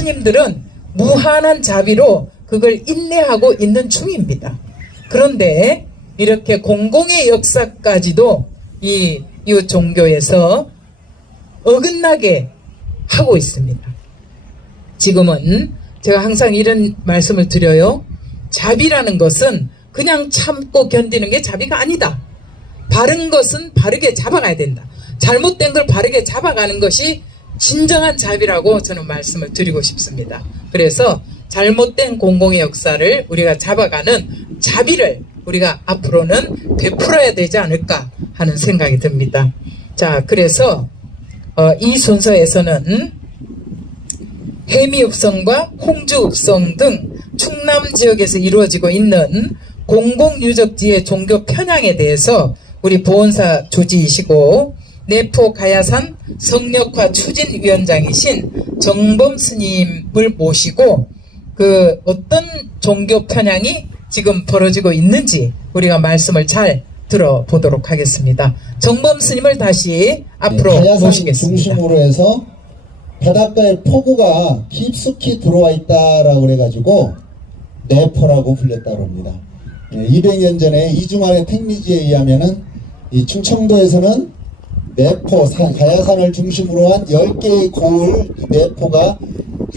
스님들은 무한한 자비로 그걸 인내하고 있는 중입니다. 그런데 이렇게 공공의 역사까지도 이 종교에서 어긋나게 하고 있습니다. 지금은 제가 항상 이런 말씀을 드려요. 자비라는 것은 그냥 참고 견디는 게 자비가 아니다. 바른 것은 바르게 잡아가야 된다. 잘못된 걸 바르게 잡아가는 것이 진정한 자비라고 저는 말씀을 드리고 싶습니다. 그래서 잘못된 공공의 역사를 우리가 잡아가는 자비를 우리가 앞으로는 베풀어야 되지 않을까 하는 생각이 듭니다. 자, 그래서 이 순서에서는 해미읍성과 홍주읍성 등 충남 지역에서 이루어지고 있는 공공유적지의 종교 편향에 대해서 우리 보훈사 주지이시고 내포 가야산 성역화 추진위원장이신 정범 스님을 모시고 그 어떤 종교 편향이 지금 벌어지고 있는지 우리가 말씀을 잘 들어보도록 하겠습니다. 정범 스님을 다시 앞으로 가야산 모시겠습니다. 중심으로 해서 바닷가에 폭우가 깊숙이 들어와 있다라고 그래가지고 내포라고 불렸다고 합니다. 200년 전에 이중환의 택리지에 의하면은 이 충청도에서는 내포, 가야산을 중심으로 한 10개의 고을 내포가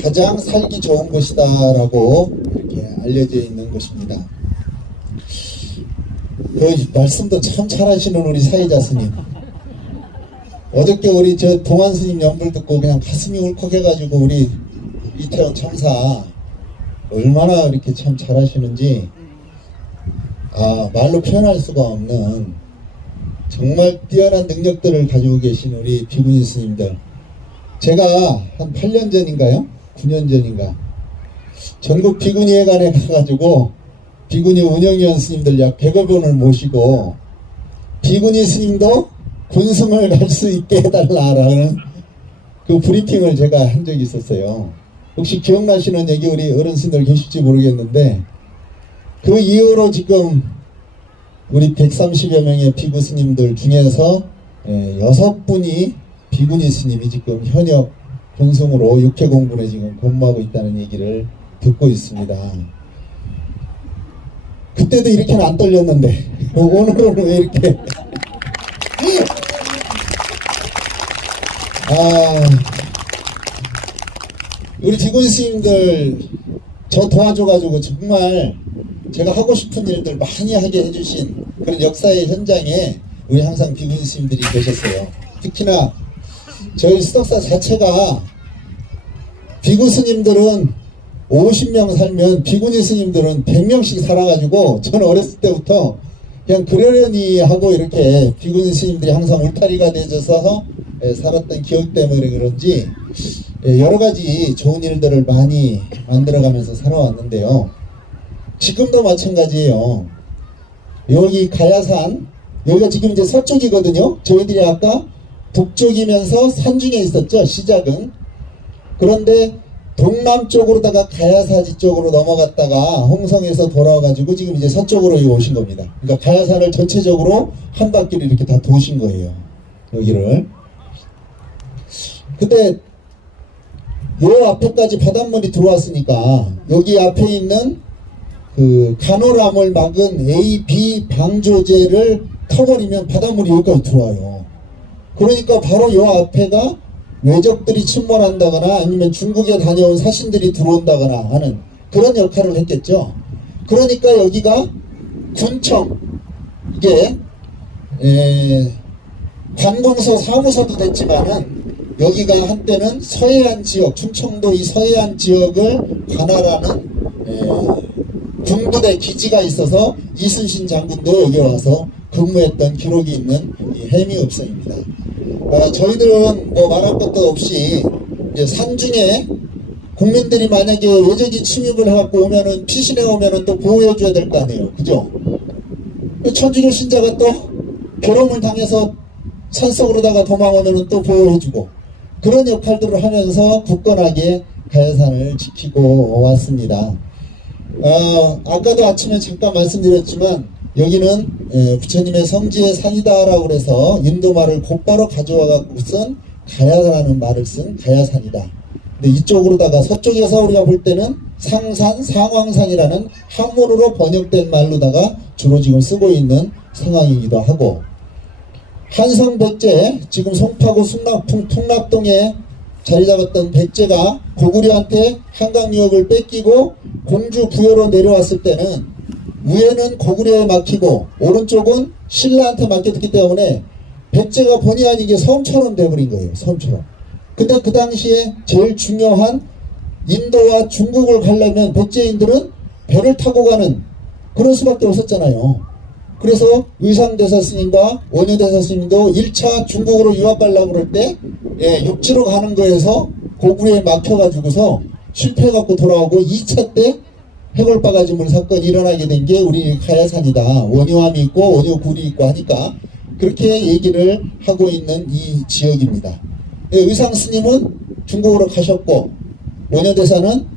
가장 살기 좋은 곳이다 라고 이렇게 알려져 있는 것입니다. 그 말씀도 참 잘하시는 우리 사이자 스님. 어저께 우리 저 동안 스님 연불 듣고 그냥 가슴이 울컥해가지고 우리 이태원 청사 얼마나 이렇게 참 잘하시는지 말로 표현할 수가 없는 정말 뛰어난 능력들을 가지고 계신 우리 비구니 스님들. 제가 한 8년 전인가요? 9년 전인가 전국 비구니회관에 가가지고 비구니 운영위원 스님들 약 100여 분을 모시고 비구니 스님도 군승을 갈 수 있게 해달라라는 그 브리핑을 제가 한 적이 있었어요. 혹시 기억나시는 얘기 우리 어른스님들 계실지 모르겠는데 그 이후로 지금 우리 130여 명의 비구 스님들 중에서 6분이 비구니 스님이 지금 현역 군승으로 육해공군에 지금 근무하고 있다는 얘기를 듣고 있습니다. 그때도 이렇게는 안 떨렸는데 오늘은 왜 이렇게 우리 비구니 스님들 저 도와줘가지고 정말 제가 하고 싶은 일들 많이 하게 해주신 그런 역사의 현장에 우리 항상 비구니 스님들이 계셨어요. 특히나 저희 수덕사 자체가 비구 스님들은 50명 살면 비구니 스님들은 100명씩 살아가지고 저는 어렸을 때부터 그냥 그러려니 하고 이렇게 비구니 스님들이 항상 울타리가 되어서 살았던 기억 때문에 그런지 여러가지 좋은 일들을 많이 만들어가면서 살아왔는데요. 지금도 마찬가지예요. 여기 가야산, 여기가 지금 이제 서쪽이거든요. 저희들이 아까 북쪽이면서 산중에 있었죠, 시작은. 그런데 동남쪽으로다가 가야사지 쪽으로 넘어갔다가 홍성에서 돌아와가지고 지금 이제 서쪽으로 오신 겁니다. 그러니까 가야산을 전체적으로 한 바퀴를 이렇게 다 도신 거예요. 여기를. 근데 요 앞에까지 바닷물이 들어왔으니까 여기 앞에 있는 그 간호람을 막은 A, B 방조제를 터버리면 바닷물이 여기까지 들어와요. 그러니까 바로 요 앞에가 외적들이 침몰한다거나 아니면 중국에 다녀온 사신들이 들어온다거나 하는 그런 역할을 했겠죠. 그러니까 여기가 군청, 이게 관공서 사무소도 됐지만은 여기가 한때는 서해안 지역, 충청도 이 서해안 지역을 관할하는 군부대 기지가 있어서 이순신 장군도 여기 와서 근무했던 기록이 있는 이 해미읍성입니다. 저희들은 뭐 말할 것도 없이 이제 산중에 국민들이 만약에 외적이 침입을 해갖고 오면은 피신해 오면은 또 보호해줘야 될 거 아니에요, 그죠? 천주교 신자가 또 결혼을 당해서 산속으로다가 도망오면은 또 보호해주고 그런 역할들을 하면서 굳건하게 가야산을 지키고 왔습니다. 아까도 아침에 잠깐 말씀드렸지만 여기는 부처님의 성지의 산이다라고 해서 인도말을 곧바로 가져와 갖고선 가야라는 말을 쓴 가야산이다. 근데 이쪽으로다가 서쪽에서 우리가 볼 때는 상산, 상황산이라는 한문으로 번역된 말로다가 주로 지금 쓰고 있는 상황이기도 하고, 한성 백제, 지금 송파구 풍락동에 자리 잡았던 백제가 고구려한테 한강 유역을 뺏기고 공주 부여로 내려왔을 때는 위에는 고구려에 맡기고 오른쪽은 신라한테 맡겼기 때문에 백제가 본의 아니게 섬처럼 돼버린 거예요. 섬처럼. 근데 그 당시에 제일 중요한 인도와 중국을 가려면 백제인들은 배를 타고 가는 그런 수밖에 없었잖아요. 그래서 의상대사 스님과 원효대사 스님도 1차 중국으로 유학 가려고 그럴 때 육지로 가는 거에서 고구려에 막혀가지고서 실패해갖고 돌아오고 2차 때 해골바가지물 사건이 일어나게 된 게 우리 가야산이다. 원효암이 있고 원효굴이 있고 하니까 그렇게 얘기를 하고 있는 이 지역입니다. 의상 스님은 중국으로 가셨고 원효대사는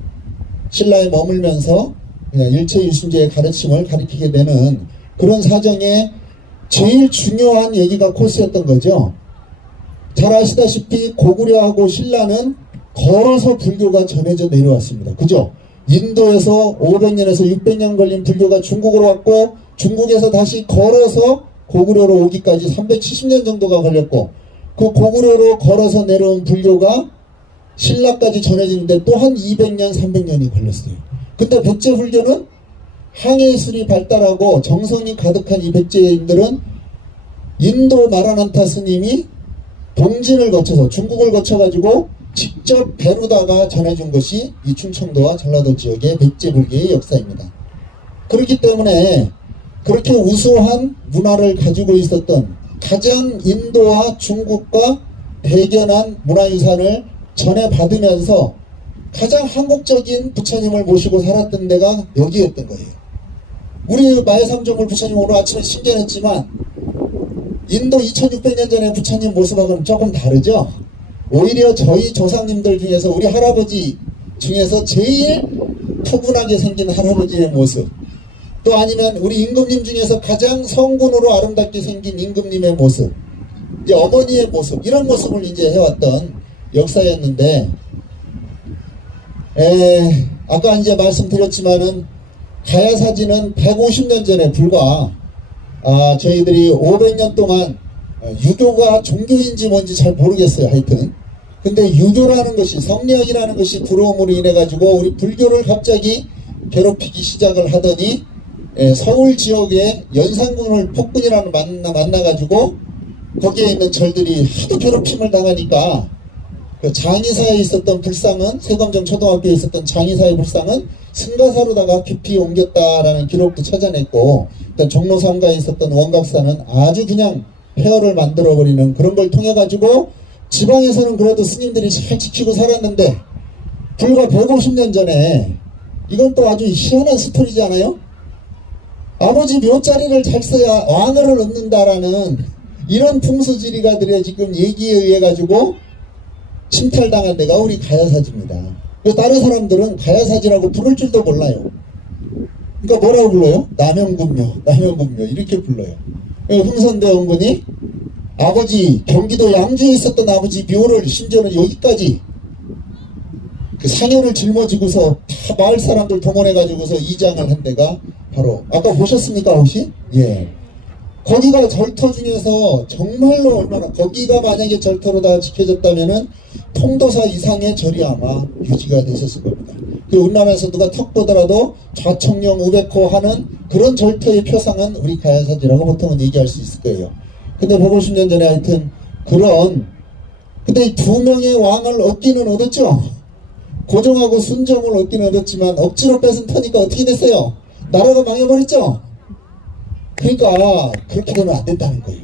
신라에 머물면서 일체일순제의 가르침을 가르치게 되는 그런 사정에 제일 중요한 얘기가 코스였던 거죠. 잘 아시다시피 고구려하고 신라는 걸어서 불교가 전해져 내려왔습니다. 그죠? 인도에서 500년에서 600년 걸린 불교가 중국으로 왔고 중국에서 다시 걸어서 고구려로 오기까지 370년 정도가 걸렸고 그 고구려로 걸어서 내려온 불교가 신라까지 전해지는데 또 한 200년, 300년이 걸렸어요. 근데 백제 불교는 항해술이 발달하고 정성이 가득한 이 백제인들은 인도 마라난타 스님이 동진을 거쳐서 중국을 거쳐가지고 직접 배로다가 전해준 것이 이 충청도와 전라도 지역의 백제 불교의 역사입니다. 그렇기 때문에 그렇게 우수한 문화를 가지고 있었던 가장 인도와 중국과 대견한 문화유산을 전해받으면서 가장 한국적인 부처님을 모시고 살았던 데가 여기였던 거예요. 우리 마해삼정물 부처님 오늘 아침에 신견했지만 인도 2600년 전의 부처님 모습하고는 조금 다르죠. 오히려 저희 조상님들 중에서 우리 할아버지 중에서 제일 포근하게 생긴 할아버지의 모습, 또 아니면 우리 임금님 중에서 가장 성군으로 아름답게 생긴 임금님의 모습, 이제 어머니의 모습, 이런 모습을 이제 해왔던 역사였는데, 아까 이제 말씀드렸지만은 가야사지는 150년 전에 불과 저희들이 500년 동안 유교가 종교인지 뭔지 잘 모르겠어요. 하여튼 근데 유교라는 것이, 성리학이라는 것이 들어옴으로 인해 가지고 우리 불교를 갑자기 괴롭히기 시작을 하더니 서울 지역에 연산군을 폭군이라는 만나 가지고 거기에 있는 절들이 하도 괴롭힘을 당하니까 그 장의사에 있었던 불상은, 세검정 초등학교에 있었던 장의사의 불상은 승가사로다가 깊이 옮겼다라는 기록도 찾아냈고, 일단 종로 3가에 있었던 원각사는 아주 그냥 폐허를 만들어버리는 그런 걸 통해 가지고 지방에서는 그래도 스님들이 잘 지키고 살았는데, 불과 150년 전에, 이건 또 아주 희한한 스토리지 않아요? 아버지 묘자리를 잘 써야 왕을 얻는다라는 이런 풍수지리가들의 지금 얘기에 의해 가지고 침탈당한 데가 우리 가야사지입니다. 그래서 다른 사람들은 가야사지라고 부를 줄도 몰라요. 그러니까 뭐라고 불러요? 남영군묘, 남영군묘 이렇게 불러요. 흥선대 원군이 아버지 경기도 양주에 있었던 아버지 묘를 심지어는 여기까지 그 상여를 짊어지고서 다 마을 사람들 동원해가지고서 이장을 한 데가 바로 아까 보셨습니까 혹시? 예. 거기가 절터 중에서 정말로 얼마나, 거기가 만약에 절터로다가 지켜졌다면은 통도사 이상의 절이 아마 유지가 되셨을 겁니다. 그 우리나라에서 누가 턱 보더라도 좌청령 우백호 하는 그런 절터의 표상은 우리 가야사지라고 보통은 얘기할 수 있을 거예요. 근데 150년 전에 하여튼 근데 두 명의 왕을 얻기는 얻었죠. 고종하고 순정을 얻기는 얻었지만 억지로 뺏은 터니까 어떻게 됐어요? 나라가 망해버렸죠. 그러니까 그렇게 되면 안 된다는 거예요.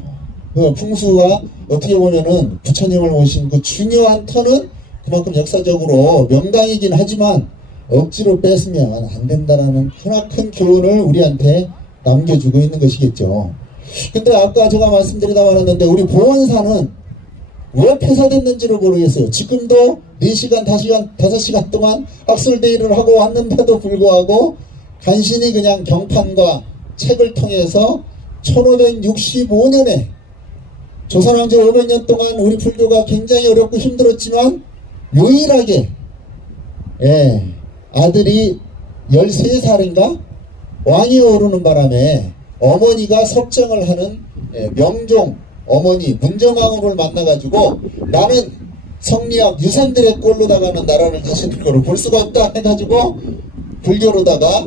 그 풍수가 어떻게 보면은 부처님을 모신 그 중요한 터는 그만큼 역사적으로 명당이긴 하지만 억지로 뺏으면 안 된다라는 크나큰 교훈을 우리한테 남겨주고 있는 것이겠죠. 근데 아까 제가 말씀드리다 말았는데 우리 보원사는 왜 폐사됐는지를 모르겠어요. 지금도 4시간, 5시간 동안 학술대의를 하고 왔는데도 불구하고 간신히 그냥 경판과 책을 통해서 1565년에 조선왕조 500년 동안 우리 불교가 굉장히 어렵고 힘들었지만 유일하게 아들이 13살인가 왕이 오르는 바람에 어머니가 섭정을 하는 명종 어머니 문정왕후를 만나가지고 나는 성리학 유산들의 꼴로다가는 나라를 다스릴 거를 볼 수가 없다 해가지고 불교로다가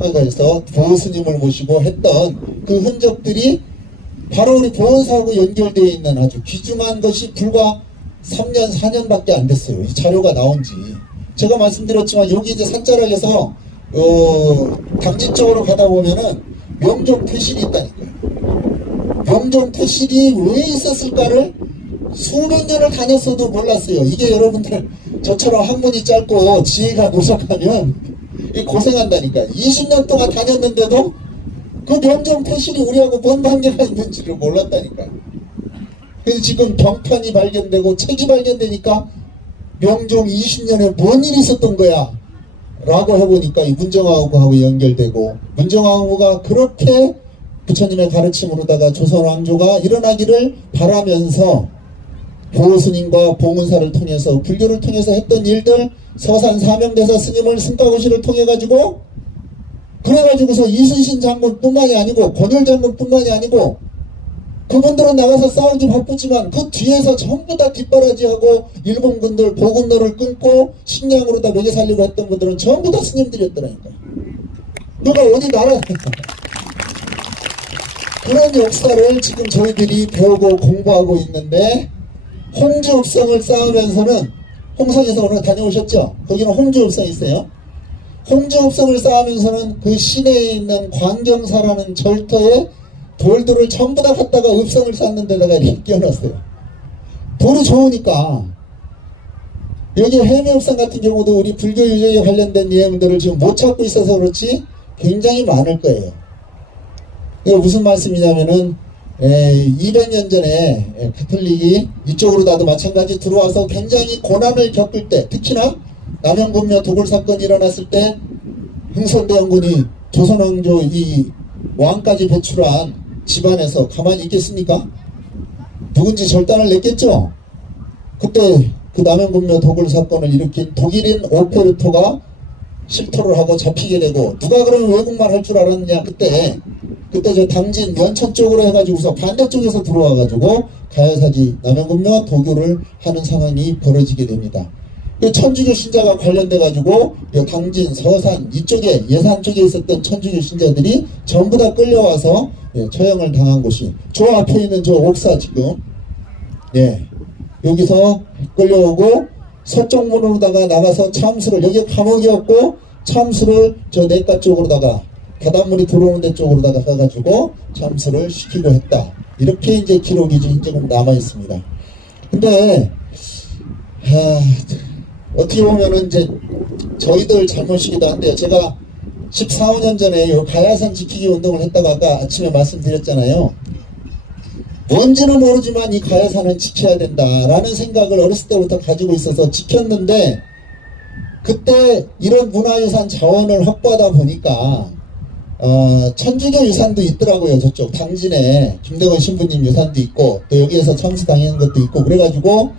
한가에서 보스님을 모시고 했던 그 흔적들이 바로 우리 보은사하고 연결되어 있는 아주 귀중한 것이 불과 3년 4년밖에 안 됐어요. 이 자료가 나온지. 제가 말씀드렸지만 여기 이제 산자락에서 당진 쪽으로 가다 보면은 명종 퇴실이 있다니까요. 명종 퇴실이 왜 있었을까를 수백 년을 다녔어도 몰랐어요. 이게 여러분들 저처럼 학문이 짧고 지혜가 노석하면 고생한다니까요. 20년 동안 다녔는데도 그 명종 퇴실이 우리하고 뭔 관계가 있는지를 몰랐다니까요. 그래서 지금 병판이 발견되고 책이 발견되니까 명종 20년에 뭔 일이 있었던 거야 라고 해보니까 이 문정왕후하고 연결되고 문정왕후가 그렇게 부처님의 가르침으로다가 조선왕조가 일어나기를 바라면서 보스님과 봉은사를 통해서 불교를 통해서 했던 일들 서산 사명대사 스님을 승가고시를 통해 가지고 그래가지고서 이순신 장군뿐만이 아니고 권율 장군뿐만이 아니고 그분들은 나가서 싸우기 바쁘지만 그 뒤에서 전부 다 뒷바라지하고 일본군들 보군노를 끊고 식량으로 다 먹여 살리고 했던 분들은 전부 다 스님들이었더라니까. 누가 어디 나라 그런 역사를 지금 저희들이 배우고 공부하고 있는데 홍주읍성을 쌓으면서는 홍성에서 오늘 다녀오셨죠? 거기는 홍주읍성이 있어요. 홍주읍성을 쌓으면서는 그 시내에 있는 광경사라는 절터에 돌들을 전부 다 갖다가 읍성을 쌓는 데다가 이렇게 끼워놨어요. 돌이 좋으니까. 여기 해미읍성 같은 경우도 우리 불교 유적에 관련된 내용들을 지금 못 찾고 있어서 그렇지 굉장히 많을 거예요. 이거 무슨 말씀이냐면은 200년 전에 가톨릭이 이쪽으로 나도 마찬가지 들어와서 굉장히 고난을 겪을 때 특히나 남영군묘 도굴 사건이 일어났을 때 흥선대원군이 조선왕조 이 왕까지 배출한 집안에서 가만히 있겠습니까? 누군지 절단을 냈겠죠? 그때 그 남영군묘 도굴 사건을 일으킨 독일인 오페르토가 실토를 하고 잡히게 되고 누가 그러면 외국말 할 줄 알았느냐 그때 저 당진 면천 쪽으로 해가지고서 반대쪽에서 들어와가지고 가야사지 남영군묘 도교를 하는 상황이 벌어지게 됩니다. 그 천주교 신자가 관련돼가지고 당진 서산 이쪽에 예산 쪽에 있었던 천주교 신자들이 전부 다 끌려와서 처형을 당한 곳이 저 앞에 있는 저 옥사 지금 여기서 끌려오고 서쪽문으로다가 나가서 참수를 여기 감옥이었고 참수를 저 내과 쪽으로다가 바닷물이 들어오는 데 쪽으로다가 가가지고 참수를 시키고 했다. 이렇게 이제 기록이 지금 남아 있습니다. 근데 어떻게 보면은 이제 저희들 잘못이기도 한데요. 제가 14, 15년 전에 요 가야산 지키기 운동을 했다가 아까 아침에 말씀드렸잖아요. 뭔지는 모르지만 이 가야산은 지켜야 된다라는 생각을 어렸을 때부터 가지고 있어서 지켰는데 그때 이런 문화유산 자원을 확보하다 보니까 천주교 유산도 있더라고요. 저쪽 당진에 김대건 신부님 유산도 있고 또 여기에서 참수당한 것도 있고 그래가지고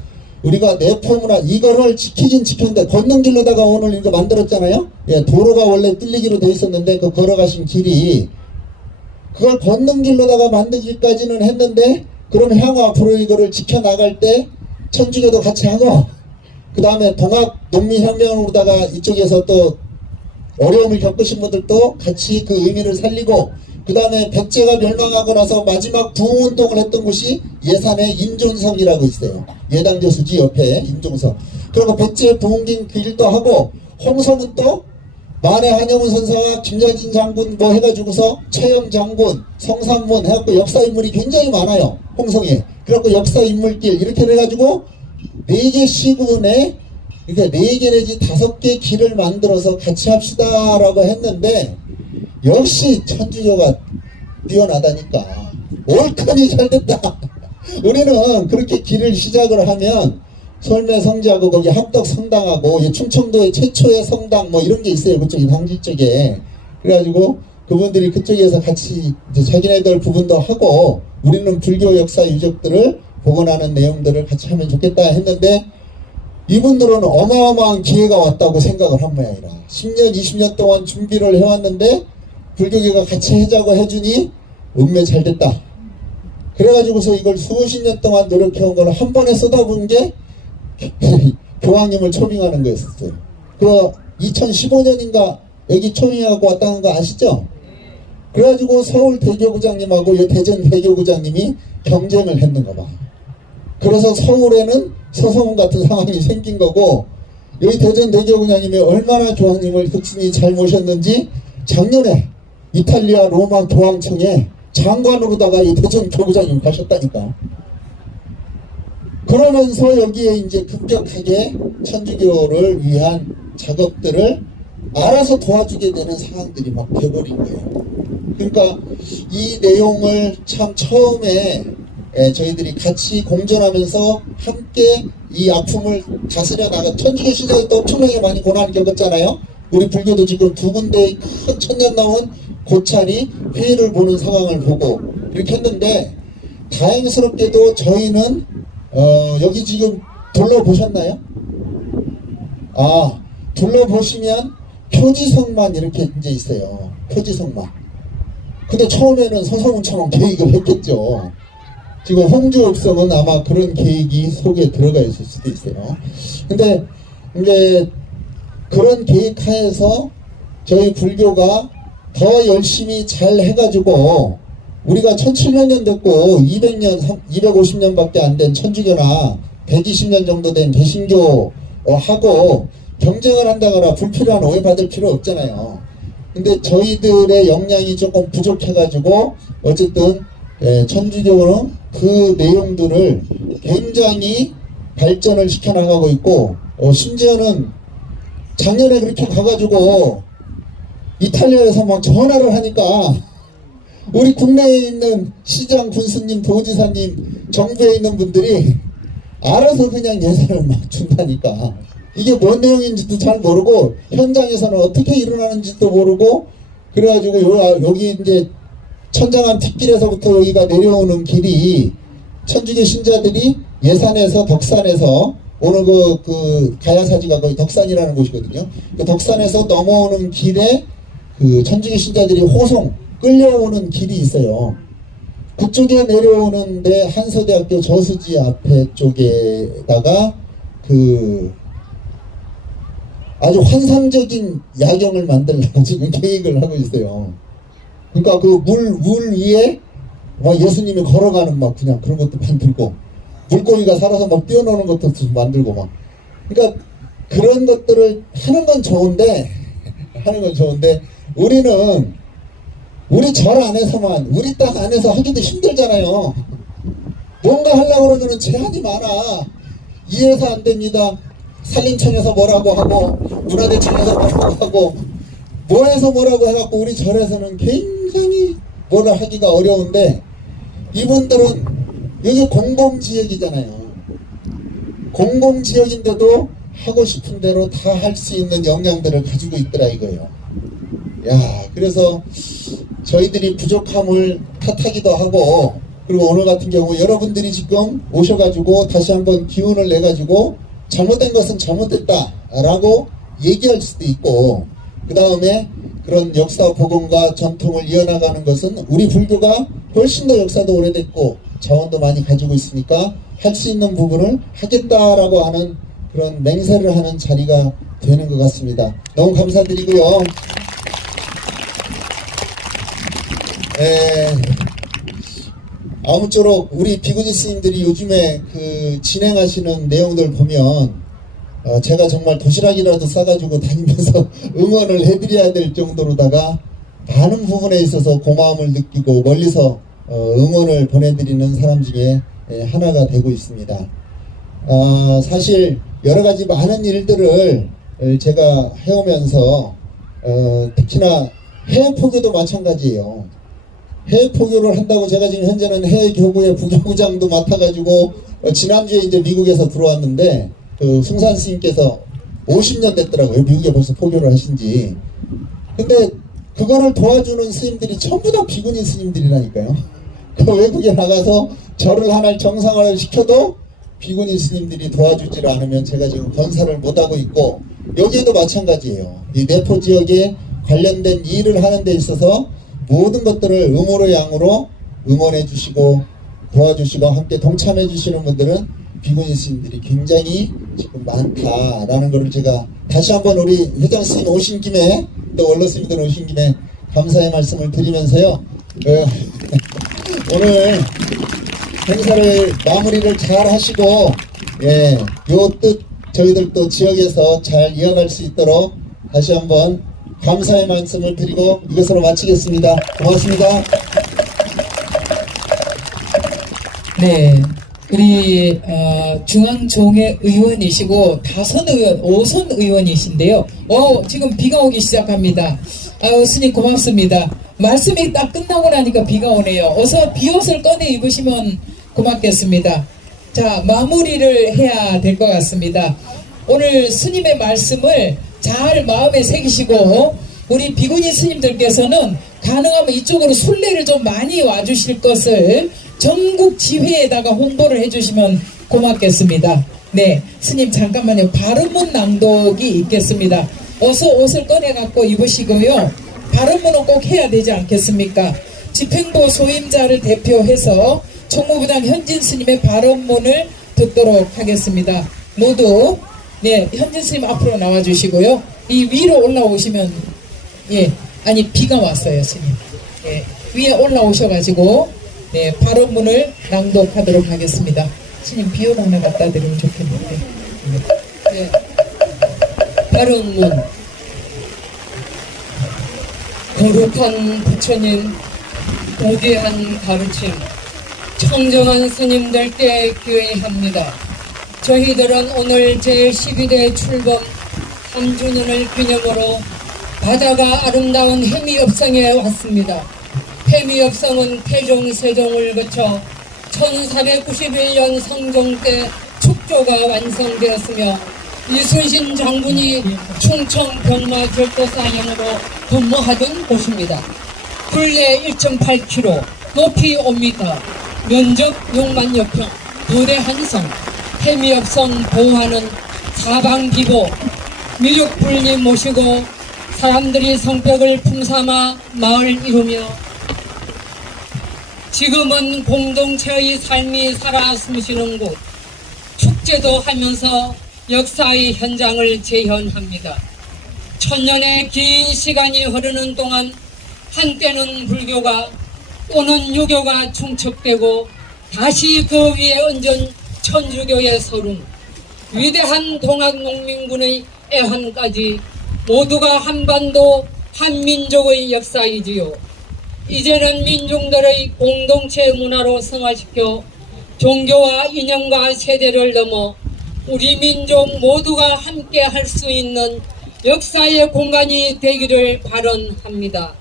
우리가 내포문화 이거를 지키긴 지켰는데 걷는 길로다가 오늘 이거 만들었잖아요. 도로가 원래 뚫리기로 돼 있었는데 그 걸어가신 길이 그걸 걷는 길로다가 만들기까지는 했는데 그럼 향후 앞으로 이거를 지켜나갈 때 천주교도 같이 하고 그 다음에 동학 농민혁명으로다가 이쪽에서 또 어려움을 겪으신 분들도 같이 그 의미를 살리고 그 다음에 백제가 멸망하고 나서 마지막 부흥운동을 했던 곳이 예산의 임종성이라고 있어요. 예당저수지 옆에 임종성. 그리고 백제 부흥긴 그 일도 하고 홍성은 또 만해 한영훈 선사와 김자진 장군 뭐 해가지고서 최영 장군 성삼문 해갖고 역사 인물이 굉장히 많아요. 홍성에. 그래갖고 역사 인물길 이렇게 해가지고 4개 시군에 그러니까 4개 내지 5개 길을 만들어서 같이 합시다라고 했는데 역시 천주교가 뛰어나다니까 옳거니 잘됐다. 우리는 그렇게 길을 시작을 하면 설매 성지하고 거기 합덕 성당하고 충청도의 최초의 성당 뭐 이런 게 있어요. 그쪽에 당지 쪽에. 그래가지고 그분들이 그쪽에서 같이 이제 자기네들 부분도 하고 우리는 불교 역사 유적들을 복원하는 내용들을 같이 하면 좋겠다 했는데 이분들은 어마어마한 기회가 왔다고 생각을 한 모양이라 10년 20년 동안 준비를 해왔는데 불교계가 같이 하자고 해주니 운매 잘 됐다. 그래가지고서 이걸 수십 년 동안 노력해온 걸 한 번에 쏟아부은 게 교황님을 초빙하는 거였었어요. 그 2015년인가 여기 초빙하고 왔다는 거 아시죠? 그래가지고 서울 대교구장님하고 대전 대교구장님이 경쟁을 했는가 봐. 그래서 서울에는 서성훈 같은 상황이 생긴 거고 여기 대전 대교구장님이 얼마나 교황님을 극진히 잘 모셨는지 작년에 이탈리아 로마 교황청에 장관으로다가 이 대전 교구장님 가셨다니까. 그러면서 여기에 이제 급격하게 천주교를 위한 작업들을 알아서 도와주게 되는 상황들이 막 돼버린 거예요. 그러니까 이 내용을 참 처음에 저희들이 같이 공존하면서 함께 이 아픔을 다스려 나가 천주교 시대에 또 엄청나게 많이 고난을 겪었잖아요. 우리 불교도 지금 두 군데의 큰 천년나온 고찰이 회의를 보는 상황을 보고 그렇게 했는데 다행스럽게도 저희는 여기 지금 둘러보셨나요? 둘러보시면 표지성만 이렇게 이제 있어요. 표지성만. 근데 처음에는 서성훈처럼 계획을 했겠죠. 지금 홍주읍성은 아마 그런 계획이 속에 들어가 있을 수도 있어요. 근데 이제 그런 계획하에서 저희 불교가 더 열심히 잘 해가지고 우리가 1700년 됐고 200년, 250년밖에 안 된 천주교나 120년 정도 된 개신교 하고 경쟁을 한다거나 불필요한 오해받을 필요 없잖아요. 근데 저희들의 역량이 조금 부족해가지고 어쨌든 천주교는 그 내용들을 굉장히 발전을 시켜나가고 있고 심지어는 작년에 그렇게 가가지고 이탈리아에서 막 전화를 하니까 우리 국내에 있는 시장, 군수님, 도지사님, 정부에 있는 분들이 알아서 그냥 예산을 막 준다니까. 이게 뭔 내용인지도 잘 모르고 현장에서는 어떻게 일어나는지도 모르고 그래가지고 여기 이제 천장암 뒷길에서부터 여기가 내려오는 길이 천주교 신자들이 예산에서 덕산에서 오늘 그 가야사지가 거의 덕산이라는 곳이거든요. 그 덕산에서 넘어오는 길에 그 천주교 신자들이 호송 끌려오는 길이 있어요. 그쪽에 내려오는데 한서대학교 저수지 앞에 쪽에다가 그 아주 환상적인 야경을 만들려고 지금 계획을 하고 있어요. 그러니까 그 물 위에 막 예수님이 걸어가는 막 그냥 그런 것도 만들고 물고기가 살아서 막 뛰어노는 것도 만들고 막 그러니까 그런 것들을 하는 건 좋은데 우리는 우리 절 안에서만 우리 땅 안에서 하기도 힘들잖아요. 뭔가 하려고 그러면 제한이 많아. 이해서 안 됩니다. 산림청에서 뭐라고 하고 문화대청에서 뭐라고 하고 뭐해서 뭐라고 해갖고 우리 절에서는 굉장히 뭐라 하기가 어려운데 이분들은 여기 공공지역이잖아요. 공공지역인데도 하고 싶은 대로 다 할 수 있는 역량들을 가지고 있더라 이거예요. 그래서 저희들이 부족함을 탓하기도 하고 그리고 오늘 같은 경우 여러분들이 지금 오셔가지고 다시 한번 기운을 내가지고 잘못된 것은 잘못됐다 라고 얘기할 수도 있고 그 다음에 그런 역사 복원과 전통을 이어나가는 것은 우리 불교가 훨씬 더 역사도 오래됐고 자원도 많이 가지고 있으니까 할 수 있는 부분을 하겠다라고 하는 그런 맹세를 하는 자리가 되는 것 같습니다. 너무 감사드리고요. 아무쪼록 우리 비구니 스님들이 요즘에 그 진행하시는 내용들 보면 제가 정말 도시락이라도 싸가지고 다니면서 응원을 해드려야 될 정도로다가 많은 부분에 있어서 고마움을 느끼고 멀리서 응원을 보내드리는 사람 중에 하나가 되고 있습니다. 사실 여러가지 많은 일들을 제가 해오면서 특히나 해외 포교도 마찬가지예요. 해외 포교를 한다고 제가 지금 현재는 해외 교구의 부교구장도 맡아가지고 지난주에 이제 미국에서 들어왔는데 그 승산 스님께서 50년 됐더라고요. 미국에 벌써 포교를 하신지. 근데 그거를 도와주는 스님들이 전부 다 비구니 스님들이라니까요. 그 외국에 나가서 절을 하나를 정상화를 시켜도 비구니 스님들이 도와주지를 않으면 제가 지금 건사를 못하고 있고, 여기에도 마찬가지예요. 이 내포 지역에 관련된 일을 하는 데 있어서 모든 것들을 음으로 양으로 응원해 주시고 도와주시고 함께 동참해 주시는 분들은 비구니 스님들이 굉장히 지금 많다라는 것을 제가 다시 한번 우리 회장 스님 오신 김에, 또 원로 스님들 오신 김에 감사의 말씀을 드리면서요. 오늘 행사를 마무리를 잘 하시고, 요 뜻 저희들 또 지역에서 잘 이어갈 수 있도록 다시 한번 감사의 말씀을 드리고 이것으로 마치겠습니다. 고맙습니다. 네, 우리 중앙종회 의원이시고 다선 의원, 5선 의원이신데요. 지금 비가 오기 시작합니다. 스님 고맙습니다. 말씀이 딱 끝나고 나니까 비가 오네요. 어서 비옷을 꺼내 입으시면 고맙겠습니다. 자, 마무리를 해야 될 것 같습니다. 오늘 스님의 말씀을 잘 마음에 새기시고 우리 비구니 스님들께서는 가능하면 이쪽으로 순례를 좀 많이 와주실 것을 전국 지회에다가 홍보를 해주시면 고맙겠습니다. 네, 스님 잠깐만요. 발음문 낭독이 있겠습니다. 어서 옷을 꺼내갖고 입으시고요. 발음문은 꼭 해야 되지 않겠습니까? 집행부 소임자를 대표해서 총무부장 현진 스님의 발언문을 듣도록 하겠습니다. 모두 현진 스님 앞으로 나와주시고요. 이 위로 올라오시면 아니 비가 왔어요 스님. 위에 올라오셔가지고 발언문을 낭독하도록 하겠습니다. 스님 비옷 하나 갖다 드리면 좋겠는데. 발언문. 거룩한 부처님 고귀한 가르침 청정한 스님들께 기회합니다. 저희들은 오늘 제12대 출범 3주년을 기념으로 바다가 아름다운 해미엽성에 왔습니다. 해미엽성은 태종 세종을 거쳐 1491년 성종 때 축조가 완성되었으며 이순신 장군이 충청 병마 절도사령으로 근무하던 곳입니다. 굴레 1.8km, 높이 5m, 면적 6만여 평, 거대한 성, 해미엽성 보호하는 사방비보, 미륵불님 모시고 사람들이 성벽을 품삼아 마을 이루며 지금은 공동체의 삶이 살아 숨쉬는 곳, 축제도 하면서 역사의 현장을 재현합니다. 천년의 긴 시간이 흐르는 동안 한때는 불교가 또는 유교가 충척되고 다시 그 위에 얹은 천주교의 서름, 위대한 동학농민군의 애환까지 모두가 한반도 한민족의 역사이지요. 이제는 민중들의 공동체 문화로 승화시켜 종교와 인연과 세대를 넘어 우리 민족 모두가 함께 할 수 있는 역사의 공간이 되기를 발언합니다.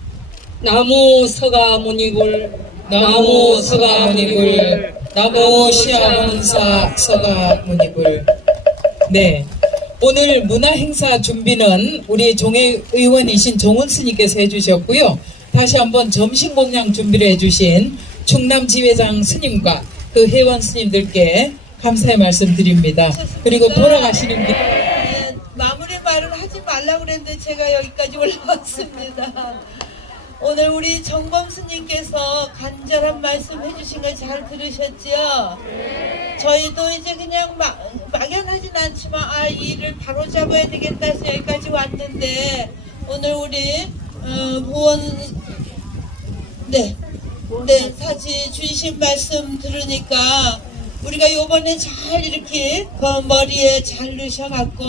나무 서가모니굴, 나무 서가모니굴, 나무 시아원사 서가모니굴. 네, 오늘 문화행사 준비는 우리 종회 의원이신 종원 스님께서 해주셨고요. 다시 한번 점심공양 준비를 해주신 충남지회장 스님과 그 회원 스님들께 감사의 말씀 드립니다. 그리고 돌아가시는 분. 마무리 말을 하지 말라고 그랬는데 제가 여기까지 올라왔습니다. 오늘 우리 정범 스님께서 간절한 말씀 해주신 걸 잘 들으셨지요? 저희도 이제 그냥 막연하진 않지만 이 일을 바로 잡아야 되겠다 해서 여기까지 왔는데 오늘 우리 사지 주신 말씀 들으니까 우리가 요번에 잘 이렇게 그 머리에 잘 넣으셔갖고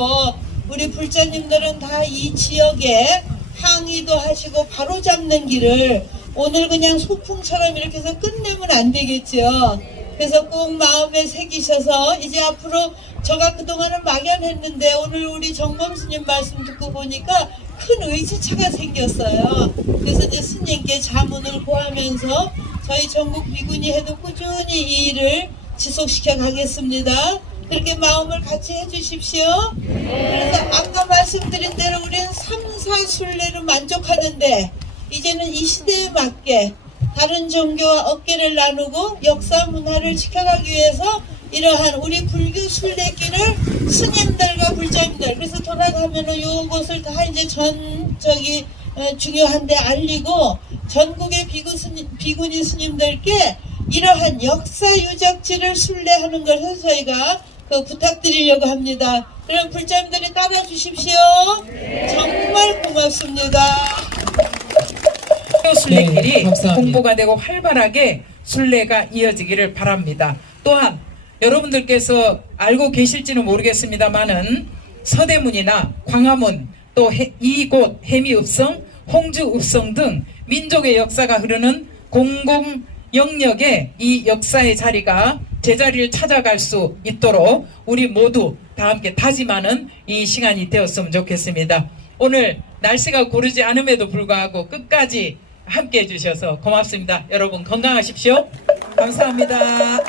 우리 불자님들은 다 이 지역에 항의도 하시고 바로 잡는 길을 오늘 그냥 소풍처럼 이렇게 해서 끝내면 안 되겠죠. 그래서 꼭 마음에 새기셔서 이제 앞으로 제가 그동안은 막연했는데 오늘 우리 정범 스님 말씀 듣고 보니까 큰 의지차가 생겼어요. 그래서 이제 스님께 자문을 구하면서 저희 전국 비구니 해도 꾸준히 이 일을 지속시켜 가겠습니다. 그렇게 마음을 같이 해주십시오. 그래서 아까 말씀드린 대로 우리는 3, 4순례로 만족하는데 이제는 이 시대에 맞게 다른 종교와 어깨를 나누고 역사 문화를 지켜가기 위해서 이러한 우리 불교 순례길을 스님들과 불자님들, 그래서 돌아가면은 요것을 다 이제 중요한데 알리고 전국의 비구니 스님들께 이러한 역사 유적지를 순례하는 것을 저희가 부탁드리려고 합니다. 그럼 불자님들이 따라 주십시오. 정말 고맙습니다. 순례길이 네, 감사합니다. 공부가 되고 활발하게 순례가 이어지기를 바랍니다. 또한 여러분들께서 알고 계실지는 모르겠습니다만은 서대문이나 광화문 또 이곳 해미읍성, 홍주읍성 등 민족의 역사가 흐르는 공공 영역에 이 역사의 자리가 제자리를 찾아갈 수 있도록 우리 모두 다 함께 다짐하는 이 시간이 되었으면 좋겠습니다. 오늘 날씨가 고르지 않음에도 불구하고 끝까지 함께 해주셔서 고맙습니다. 여러분 건강하십시오. 감사합니다.